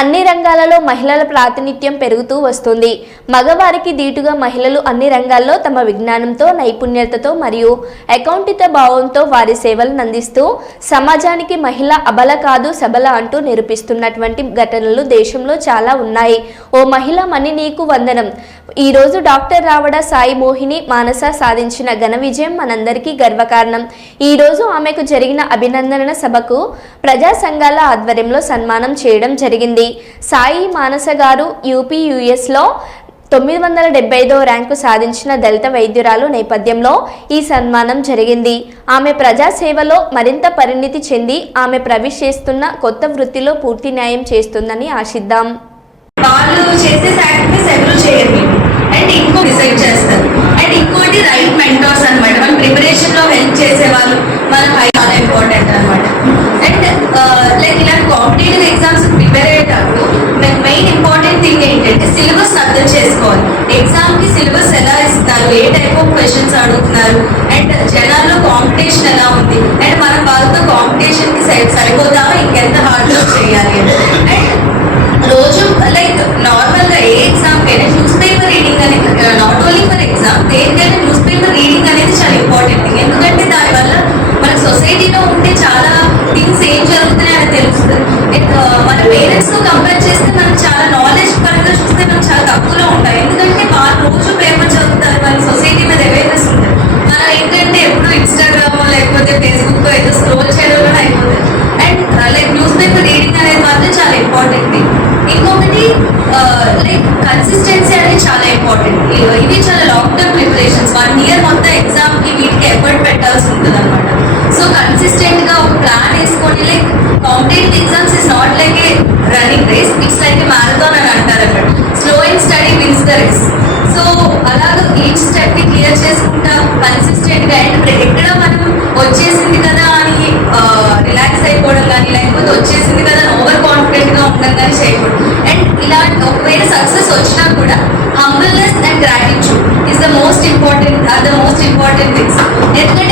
అన్ని రంగాలలో మహిళల ప్రాతినిధ్యం పెరుగుతూ వస్తుంది. మగవారికి దీటుగా మహిళలు అన్ని రంగాల్లో తమ విజ్ఞానంతో నైపుణ్యతతో మరియు అకౌంటిత భావంతో వారి సేవలను అందిస్తూ సమాజానికి మహిళ అబల కాదు సబల అంటూ నిరూపిస్తున్నటువంటి ఘటనలు దేశంలో చాలా ఉన్నాయి. ఓ మహిళ మణి నీకు వందనం. ఈరోజు డాక్టర్ రావడ సాయి మోహిని మానస సాధించిన ఘన విజయం మనందరికీ గర్వకారణం. ఈరోజు ఆమెకు జరిగిన అభినందన సభకు ప్రజా సంఘాల ఆధ్వర్యంలో సన్మానం చేయడం జరిగింది. సాయి మానస గారు యూపీ యుఎస్లో తొమ్మిది వందల డెబ్బై ఐదో ర్యాంకు సాధించిన దళిత వైద్యురాలు నేపథ్యంలో ఈ సన్మానం జరిగింది. ఆమె ప్రజాసేవలో మరింత పరిణితి చెంది ఆమె ప్రవేశిస్తున్న కొత్త వృత్తిలో పూర్తి న్యాయం చేస్తుందని ఆశిద్దాం. వాళ్ళు చేసే సాక్రిఫైస్ ఎవరు చేయరు. అండ్ ఇంకో డిసైడ్ చేస్తారు. అండ్ ఇంకోటి రైట్ మెంటర్స్ మన హెల్ప్ మన అయితే సిలబస్ అర్థం చేసుకోవాలి. ఎగ్జామ్కి సిలబస్ ఎలా ఇస్తారు? ఏ టైప్ ఆఫ్ క్వశ్చన్స్ అడుగుతున్నారు? అండ్ జనాల్లో కాంపిటీషన్ ఎలా ఉంది? ఇంకొకటి లైక్ కన్సిస్టెన్సీ అనేది చాలా ఇంపార్టెంట్ ఇది చాలా long term preparations one year మొత్తం ఎగ్జామ్కి వీటికి ఎఫర్ట్ పెట్టాల్సి ఉంటుంది అనమాట సో కన్సిస్టెంట్గా ఒక ప్లాన్ వేసుకొని like competitive exams is not like a running race it's like a marathon అని అంటారు అక్కడ slow and steady wins the race so అలాగ ఈచ్ స్టెప్ని క్లియర్ చేసుకుంటా కన్సిస్టెంట్గా అండ్ ఎక్కడ మనం వచ్చేసింది కదా అని రిలాక్స్ అయిపోవడం కానీ లేకపోతే వచ్చేసింది కదా ఓవర్ కాన్ఫిడెంట్గా ఉండడం కానీ gratitude is the most important or the most important things ఎందుకంటే